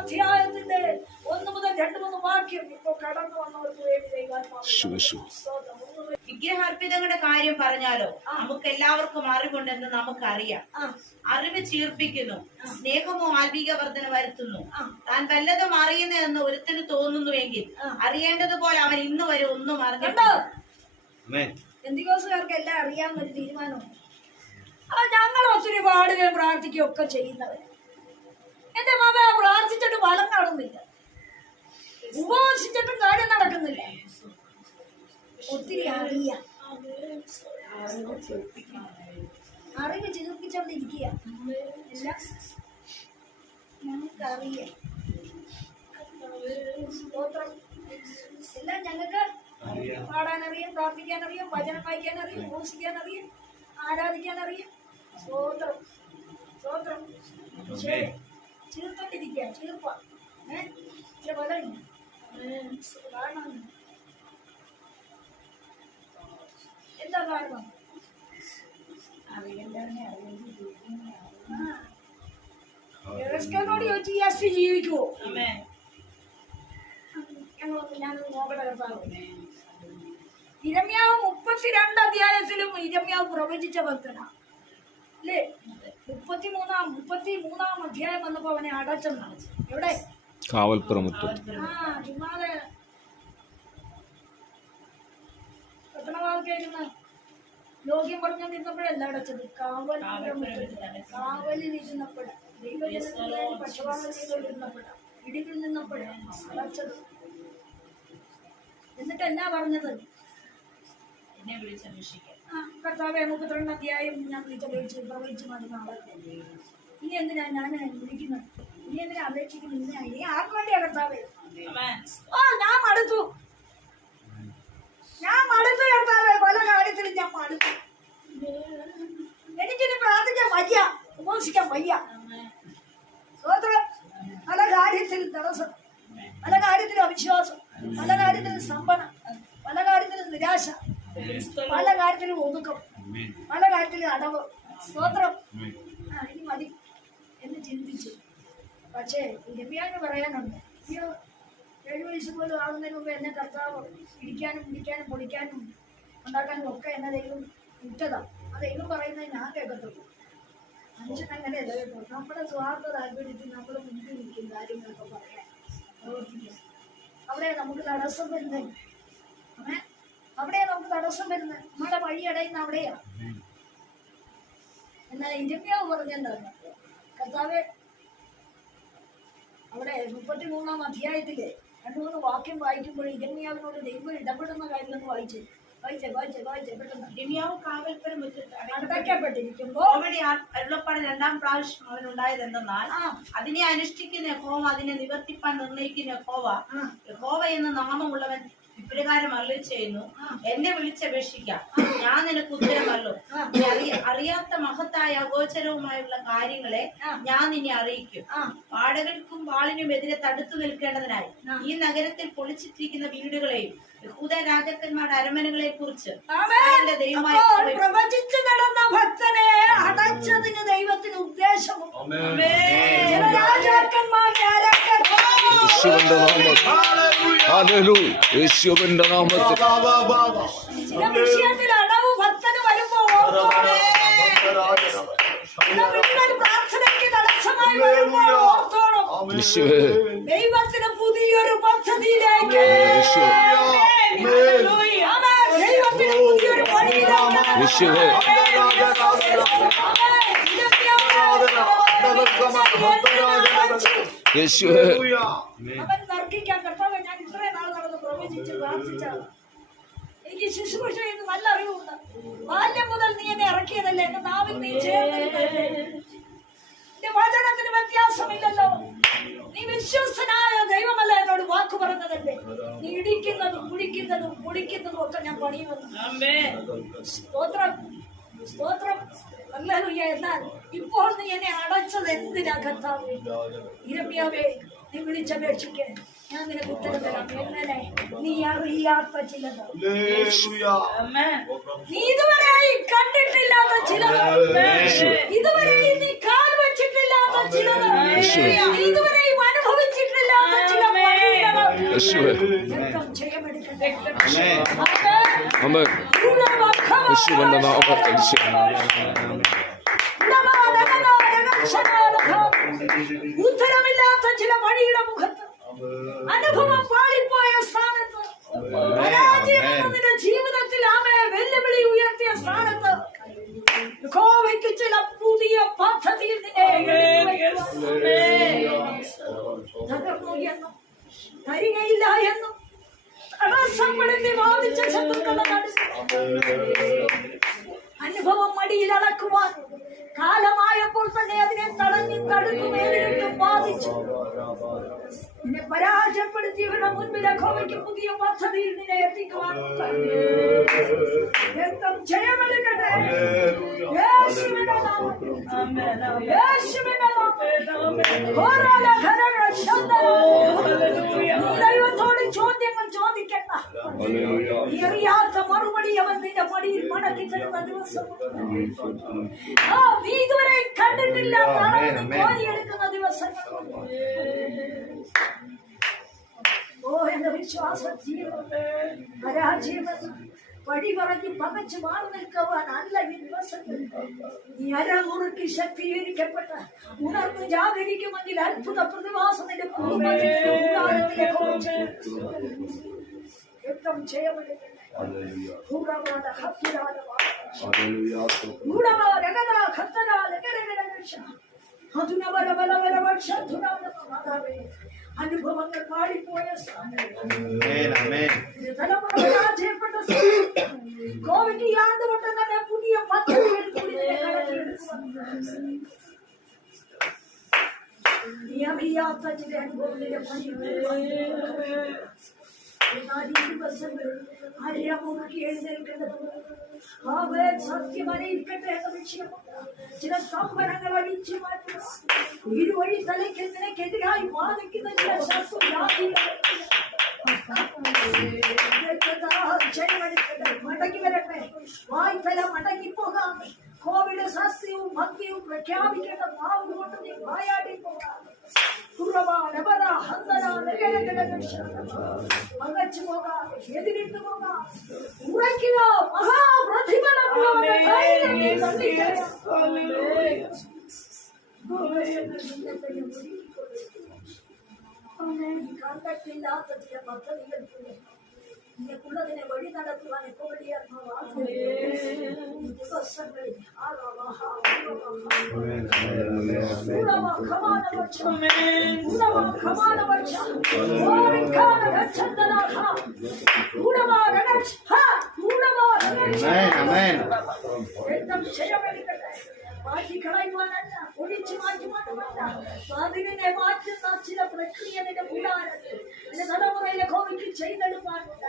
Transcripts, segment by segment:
അധ്യായത്തിന്റെ ഒന്ന് മുതൽ രണ്ട് മൂന്ന് വാക്യം. ഇപ്പൊ കടന്നു വന്നവർക്ക് വേണ്ടി ദൈവാത്മാവ് വിഗ്രഹാർപ്പിതങ്ങളുടെ കാര്യം പറഞ്ഞാലോ? നമുക്ക് എല്ലാവർക്കും അറിവുണ്ടെന്ന് നമുക്കറിയാം. ആ, അറിവ് ചീർപ്പിക്കുന്നു. സ്നേഹമോ ആത്മീക വർധന വരുത്തുന്നു. ആ. താൻ വല്ലതും അറിയുന്നതെന്ന് ഒരുത്തിന് തോന്നുന്നുവെങ്കിൽ അറിയേണ്ടതുപോലെ അവൻ ഇന്ന് വരെ ഒന്നും അറിഞ്ഞിട്ടുണ്ടോ അറിഞ്ഞിട്ടില്ല എന്തികോസുകാർക്ക് എല്ലാം അറിയാവുന്നൊരു തീരുമാനമുണ്ട്. ആ ഞങ്ങൾ ഒത്തിരി പാടുകൾ പ്രാർത്ഥിക്കുകയും ഒക്കെ ചെയ്യുന്നവർ എന്റെ മാമ പ്രാർത്ഥിച്ചിട്ട് ഫലം കാണുന്നില്ല. ഉപവസിച്ചിട്ടും കാര്യം നടക്കുന്നില്ല. ഒത്തിരി അറിയാം. അറിവ് ചികിത്സിച്ചോണ്ടിരിക്കുക. എല്ലാം ഞങ്ങൾക്കറിയാം എല്ലാം ഞങ്ങൾക്ക് പാടാൻ അറിയാം പ്രാർത്ഥിക്കാൻ അറിയാം വചനം വായിക്കാൻ അറിയാം ഉപസിക്കാൻ അറിയാം ആരാധിക്കാൻ അറിയാം സ്തോത്രം സ്തോത്രം ശരി ചീർത്തോണ്ടിരിക്കുക ചീർപ്പ ഏഹ് പക്ഷെ പലയില്ല കാരണം എന്താ കാരണം അറിയണ്ടവനെ അറിയാൻ യോട് ചോദിച്ചു ഈ ഇരമ്യാവ് മുപ്പത്തിരണ്ട് അധ്യായത്തിലും ഇരമ്യാവ് പ്രവചിച്ച ഭക്തന. അല്ലേ? മുപ്പത്തി മൂന്നാം മുപ്പത്തി മൂന്നാം അധ്യായം വന്നപ്പോ അവനെ അടച്ചെന്ന് എവിടെ? കാവൽപ്പുറമുറ്റം ചുമ്മാതെ. യോഗ്യം പറഞ്ഞു നിന്നപ്പോഴല്ല അടച്ചത്? കാവൽ കാവലിൽ ഇരുന്നപ്പോഴാണ് ദൈവജനത്തിലെ പക്ഷപാതം ചെയ്തുകൊണ്ടിരുന്നപ്പോഴാ. ഇടിവിൽ നിന്നപ്പോഴാണ് അടച്ചത്. എന്നിട്ട് എന്നാ പറഞ്ഞത്? എന്നെ വിളിച്ചന്വേഷിക്കാം ആ, കർത്താവെ മുപ്പത്തിരണ്ട് അധ്യായം ഞാൻ വിളിച്ച വിളിച്ച് പ്രവചിച്ചു മതി നാളെ ഇനി എന്തിനാ ഞാൻ വിളിക്കുന്നത്? ഇനി എന്തിനാ അപേക്ഷിക്കുന്നു എന്തിനാ ഇനി ആർക്ക് വേണ്ടിയാ കർത്താവേ? ഓ ഞാൻ മടുത്തു. ഞാൻ മടുത്തു കർത്താവേ പല കാര്യത്തിലും ഞാൻ മടുത്തു. എനിക്കിനി പ്രാർത്ഥിക്കാൻ വയ്യ ഉപസിക്കാൻ വയ്യ. പല കാര്യത്തിൽ തടസ്സം പല കാര്യത്തിലും അവിശ്വാസം. പല കാര്യത്തിലും സ്തംഭനം പല കാര്യത്തിലും നിരാശ പല കാര്യത്തിലും ഒതുക്കം പല കാര്യത്തിലും അടവ് സ്തോത്രം ഇനി മതി എന്ന് ചിന്തിച്ചു. പക്ഷേ ഇരമ്യാന് പറയാനുണ്ട് അയ്യോ ഏഴ് വയസ്സ് പോലും ആകുന്നതിന് മുമ്പ് എന്നെ കർത്താവ് ഇടിക്കാനും പിടിക്കാനും പൊടിക്കാനും ഉണ്ടാക്കാനും ഒക്കെ എന്നെ ദൈവം വിട്ടതാ ആ ദൈവം പറയുന്നത് ഞാൻ കേൾക്കത്തുള്ളൂ. മനുഷ്യൻ അങ്ങനെയല്ല കേട്ടോ. നമ്മുടെ സ്വാർത്ഥ താല്പര്യത്തിൽ നമ്മൾ മുന്നിൽ നിൽക്കുന്ന കാര്യങ്ങളൊക്കെ പറയാൻ. പ്രവർത്തിക്കാൻ. അവിടെ നമുക്ക് തടസ്സം വരുന്നത്. അവിടെ നമുക്ക് തടസ്സം വരുന്നത്. നമ്മുടെ വഴി അടയുന്ന അവിടെയാ. എന്നാൽ ഇന്റർവ്യൂ പറഞ്ഞെന്താണ് കർത്താവ് അവിടെ മുപ്പത്തി മൂന്നാം അധ്യായത്തിൽ രണ്ടു മൂന്ന് വാക്യം വായിക്കുമ്പോൾ ഇരമ്യാവിനോട് ദൈവം ഇടപെടുന്ന കാര്യങ്ങൾ വായിച്ചേ. ഇരമ്യാവ് കാവൽപ്പുര മുറ്റത്ത് അടയ്ക്കപ്പെട്ടു. അടയ്ക്കപ്പെട്ടിരിക്കുമ്പോ കോമഡി അരുളപ്പാട് രണ്ടാം പ്രാവശ്യം അവനുണ്ടായത് എന്തെന്നാൽ അതിനെ അനുഷ്ഠിക്കുന്ന യഹോവ അതിനെ നിവർത്തിപ്പാൻ നിർണയിക്കുന്ന യഹോവ ഹോവ യഹോവ എന്ന നാമമുള്ളവൻ ഇപ്രകാരം അള്ളി ചെയ്യുന്നു. എന്നെ വിളിച്ചപേക്ഷിക്കാം. ഞാൻ നിനക്ക് ഉത്തരമല്ലോ. അറിയാത്ത മഹത്തായ അഗോചരവുമായുള്ള കാര്യങ്ങളെ ഞാൻ നിന്നെ അറിയിക്കും. വാടകൾക്കും വാളിനും എതിരെ തടുത്തു നിൽക്കേണ്ടതിനായി ഈ നഗരത്തിൽ പൊളിച്ചിട്ടിരിക്കുന്ന വീടുകളെയും യഹൂദ രാജാക്കന്മാരുടെ അരമനകളെ കുറിച്ച്. പ്രവചിച്ചു നടന്ന ഭക്തനെ അടച്ചതിന് ദൈവത്തിന് ഉദ്ദേശം രാജാക്കന്മാരുടെ യേശുവിന്റെ നാമത്തിൽ ഹല്ലേലൂയ യേശുവിന്റെ നാമത്തിൽ ചില വിഷയത്തിൽ അടവ് ഭക്തന് വരുമ്പോ ഓർത്തോണേ ചില വിടുതൽ പ്രാർത്ഥനയ്ക്ക് തടസ്സമായി വരുമ്പോ ഓർത്തോണം യേശുവേ ദൈവത്തിന് പുതിയൊരു പദ്ധതിയിലേക്ക് യേശു ആമേൻ. ദൈവത്തിന് പുതിയൊരു വഴിയിലേക്ക് അവൻ തർക്കിക്കാൻ കർത്താവ് ഞാൻ ഇത്രയും നാൾ നടന്ന് പ്രവചിച്ച് പ്രാർത്ഥിച്ചാണ് എനിക്ക് ശുശ്രൂഷ ചെയ്യുന്ന നല്ല അറിവുണ്ട്. ബാല്യം മുതൽ നീ എന്നെ ഇറക്കിയതല്ലേ? എന്റെ നാവിൽ നീ ചേർന്നിരുന്നതല്ലേ എന്റെ വചനത്തിന് വ്യത്യാസമില്ലല്ലോ. നീ വിശ്വസനായ ദൈവമല്ല എന്നോട് വാക്ക് പറഞ്ഞതല്ലേ? നീ ഇടിക്കുന്നതും കുടിക്കുന്നതും കുടിക്കുന്നതും ഒക്കെ ഞാൻ പണിയുമെന്ന് സ്തോത്രം. സ്തോത്രം. ഹല്ലേലൂയ എന്നാൽ ഇപ്പോൾ നീ എന്നെ അടച്ചത് എന്തിനാ കർത്താവ് ഇരമ്യാവേ നീ വിളിച്ചപേക്ഷിക്കേ. ഞാൻ നിനക്ക് ഉത്തരം തരാം. എങ്ങനെ? നീ അറിയാത്ത ചിലത്. നീ കണ്ടിട്ടില്ലാത്ത ചിലത്. ഇതുവരെ നീ കാൽ വെച്ചിട്ടില്ലാത്ത ചിലത്. നീ ഇതുവരെയും അനുഭവിച്ചിട്ടില്ലാത്ത ചില ജയമെടുക്കട്ടെ യേശുവേ ആമേൻ യേശുവിന്റെ നാമത്തിൽ ദൈവത്തോട് ചോദ്യങ്ങൾ ചോദിക്കണ്ട. നീ അറിയാത്ത മറുപടി അവൻ നിന്റെ മടിയിൽ മടക്കി തരുന്ന ദിവസം. ആ നീ ഇതുവരെ കണ്ടിട്ടില്ലാത്ത നീ കോരിയെടുക്കുന്ന ദിവസങ്ങൾ. ഓ എന്റെ വിശ്വാസ ജീവിതം പരാജയമെന്ന് വഴി പറഞ്ഞ് പകച്ചു മാറി നിൽക്കുവാൻ ಯಾರ್ಯಾರು ಶಕ್ತಿ ಏರಿಕೆ ಪಟ್ಟ ಉಣರ್ತು ಜಾಗರಿಕೆ ಮಂದಿರ ಅದ್ಭುತ ಪ್ರತಿಭಾಸನೆಗೆ అనుభవంగా పాడిపోయే స్వామి కోవికి యాదవటంగా बढ़िया होता चिड़िया बोलने हरिया मुख की हाँ वे सत्य मारे इनकटे है तो विषय चिर सब बनाने वाली इच्छा मात्र गिर वही तले खेतने खेती हाँ माँ ने कितना चिर सबको याद ही मटकी में रखते हैं वहाँ इतना मटकी को ಮಗ್ಗಿಯು ಪ್ರಖ್ಯಾಪಿಕೆತ ತಾವು ನೋಟದಿ ಮಾಯಾಡಿಪೋಗ ಕುರ್ರವಾಡಬರ ಹಂದನ ನಗರಗಳ ಮಗಚ್ಚು ಹೋಗ ಎದಿರಿಟ್ಟು ಹೋಗ ಉರಕಿನ ಮಹಾ ಪ್ರತಿಫಲ ಕಾಂಟ್ಯಾಕ್ಟ್ ಆತದಿಯ ಭಕ್ತನಿಗೆ இந்த குள்ளதினை வழி நடத்துவான் எப்படியா ചെയ്തെടുക്കാനുണ്ട്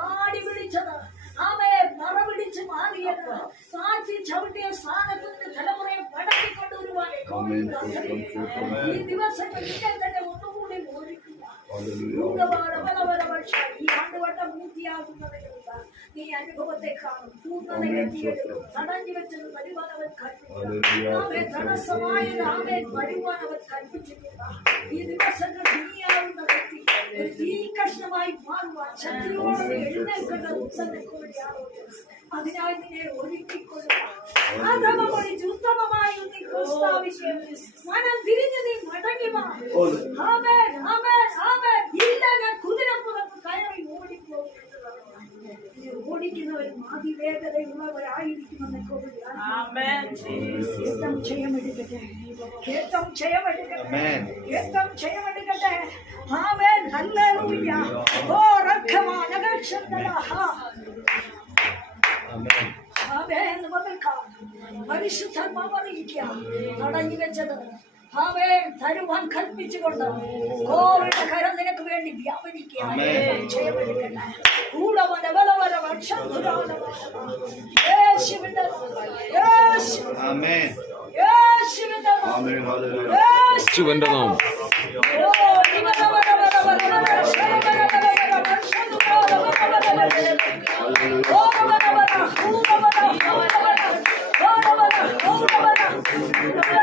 ആടി വിളിച്ചത് ആമേ മറപിടിച്ച് മാറിയത് സാക്ഷി ఆమేన్ స్తోత్రం స్తోత్రం நீ அனுபவத்தை காணும் பூர்ணதையை தடங்கி வச்சது வலிவானவன் கற்பித்தார் தடசமாயில் ஆமே வலிவானவன் கற்பிச்சிருக்கிறார் இது வசங்கள் വ്യക്തി ഒരു തീ കഷ്ണമായി മാറുവാൻ ശത്രുവോട് എഴുന്നേൽക്കുന്ന കൂടിയാണ് അതിനായി നിന്നെ ഒരുക്കിക്കൊള്ളുക. അധമമൊഴിച്ച് ഉത്തമമായി നീ ക്രിസ്താവിശ്യം മനം തിരിഞ്ഞ് നീ മടങ്ങി വാ. ആമേൻ ആമേൻ ആമേൻ. ഇല്ല ഞാൻ കുതിരപ്പുറത്ത് കയറി ഓടിപ്പോകും എന്ന് പറഞ്ഞു. ഇത് ഓടിക്കുന്നവർ അതിവേഗതയുള്ളവരായിരിക്കുമെന്ന് കേട്ടം ക്ഷയമെടുക്കട്ടെ കേട്ടം ക്ഷയമെടുക്കട്ടെ കേട്ടം ക്ഷയമെടുക്കട്ടെ ആമേൻ. ഹല്ലേലൂയ. ഓ റഖമാനഗക്ഷന്തലഹ ആമേൻ. മുതൽക്കാം പരിശുദ്ധന്മാവ് അറിയിക്കുക തടഞ്ഞു വെച്ചത്. ఆమె తను వన్ కల్పించకూడదు కోరిన కరందనకు వెళ్ళి వ్యాపనికి చేయబడి కూడవన వలవల వర్షంధురావన శివండనం Oh,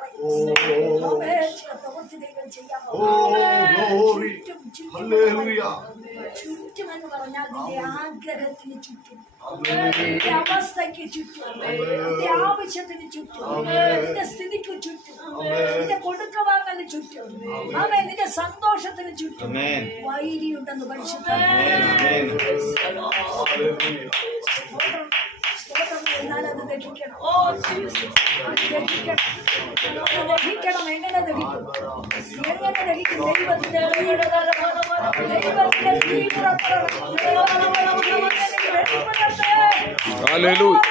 സ്തോത്രം. ചുറ്റുമുള്ള ശൂന്യത വന്നു. എന്തിനെ കാണിക്കുന്നു ചുറ്റിക്കുന്ന വിഷയം ദൈവത്തിന്റെ പൈതലെ ചുറ്റിക്കൊണ്ട് നടക്കുന്ന വിഷയം പരിശുദ്ധാത്മാവ് പറയും അവൻ ചില പ്രവൃത്തി ദൈവം ചെയ്യാൻ പോകുന്നു. ചുറ്റും ചുറ്റും ചുറ്റും എന്ന് പറഞ്ഞാൽ നിന്റെ ആഗ്രഹത്തിന് ചുറ്റും നിന്റെ അവസ്ഥയ്ക്ക് ചുറ്റും നിന്റെ ആവശ്യത്തിന് ചുറ്റും നിന്റെ സ്ഥിതിക്ക് ചുറ്റും നിന്റെ കൊടുക്ക വാങ്ങലിന് ചുറ്റും അവൻ നിന്റെ സന്തോഷത്തിന് ചുറ്റും വൈരിയുണ്ടെന്ന് പരിശുദ്ധ another they did it. Oh, seriously. They did it. They did it. They did it. Hallelujah.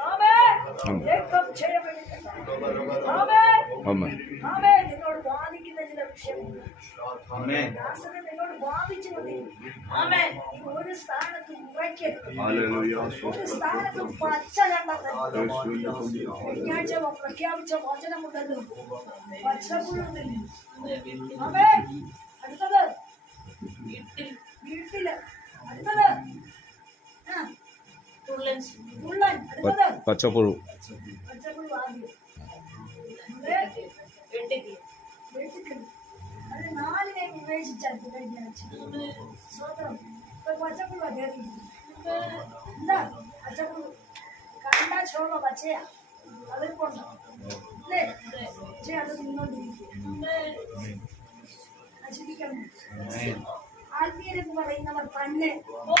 Amen. Amen. Amen. Amen. Amen. ദാസനെ നിന്നോട് ബാധിച്ചുകൊണ്ടിരിക്കും നീ ഒരു സ്ഥാനത്ത് ഉറയ്ക്കരുത്. ഒരു സ്ഥാനത്ത് പച്ച കഴിഞ്ഞാഴ്ച പ്രഖ്യാപിച്ച വചനമുണ്ടല്ലോ പച്ചപ്പുഴുന്നില്ല അവേ അടുത്തത്. വീട്ടിൽ അടുത്തത്. ആ, ഉള്ളൻ അടുത്തത്. പച്ചപ്പുഴു പച്ചപ്പുഴു. કઈ શિક્ષા કઈ જ્ઞાન છે સ્વતંત્ર તો પાછળ વધેરી ના પાછળ કાંડા છ માં બચ્યા હવે કોણ લે જે આ તો નો દીધી આજે બી કેમ આલમીરે કુમાર ઇન્ના માર પન્ને ઓહ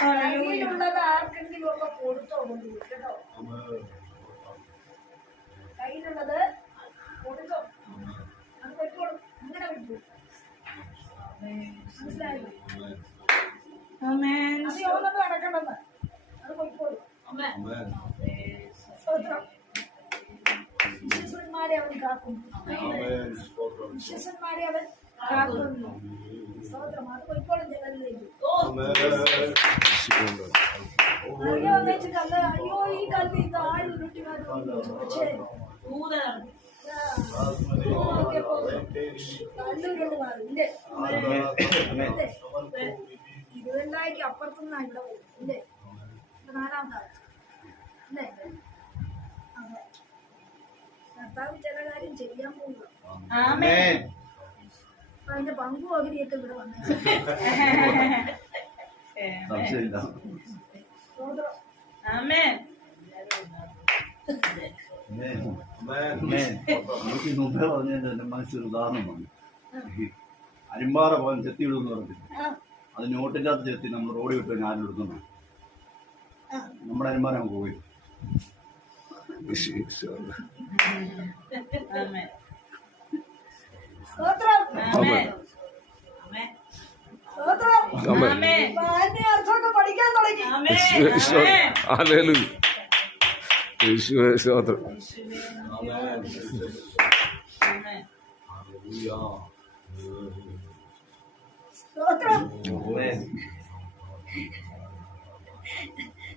കയ്യിലുള്ളത് ആർക്കെങ്കിലും ഒക്കെ കൊടുത്തോ കൊണ്ടുപോയി കേട്ടോ കയ്യിലുള്ളത് കൊടുത്തോ അത് പറ്റുള്ളൂ അങ്ങനെ പറ്റൂ മനസ്സിലായില്ലേ അത് യോഗം നടക്കണമെന്ന് അത് പോയിക്കോളൂ സ്തോത്രം വിശ്വസന്മാരെ അവൻ കാക്കും. വിശ്വസന്മാരെ അവൻ കാക്കുന്നു സ്തോത്രം അത് പോയിക്കോളും ജനലിലേക്ക് അയ്യോ വെച്ചിട്ട് അല്ല അയ്യോ ഈ കല്ല് ഇത് ആര് ഉരുട്ടി മാറ്റും പക്ഷേ ഇല്ലേ ഇല്ലേ? ഇരുപതിനായിരം അപ്പുറത്തുനിന്നാ ഇവിടെ വരും ഇല്ലേ അല്ലേ അതെ കർത്താവ് ചില കാര്യം ചെയ്യാൻ പോകുന്നു. അപ്പൊ അതിന്റെ പങ്കു പകുതിയൊക്കെ ഇവിടെ വന്നു. സ്തോത്രം എനിക്ക് മുമ്പേ പറഞ്ഞതിന്റെ എന്റെ മനസ്സിൽ ഉദാഹരണം വന്നു. അരിമ്പാറ പോകാൻ പറഞ്ഞില്ല ആ. അത് നോട്ടില്ലാത്ത ചെത്തി നമ്മൾ റോഡിൽ വിട്ട് ഞാൻ എടുക്കുന്നു. നമ്മുടെ അരിമ്പാറ നമുക്ക് പോയി.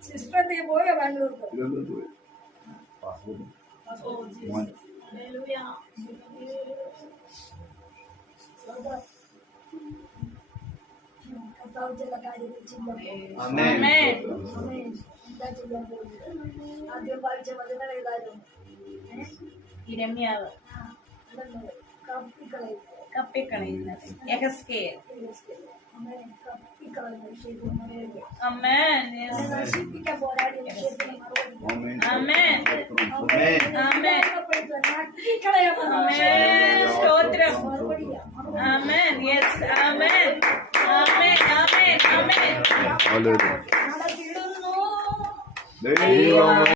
സിസ്റ്റർ എന്തെങ്കിലും പോയോ ബാംഗ്ലൂർക്ക് തിരുവനന്തപുരത്ത് പോയി. മോൻ സ്തോത്രം. കർത്താവ് ചില കാര്യങ്ങൾ പോകുന്നത്? ആദ്യം വായിച്ച വചനം ഏതായിരുന്നു ഏ? ഇരമ്യാവ്? കപ്പിക്കളയുന്നത്. കപ്പിക്കളയുന്ന വിഷയത്തിന് മറുപടി. അമ്മേൻ അത് Amen. Yes. Amen. Amen. Amen. Amen. Hallelujah.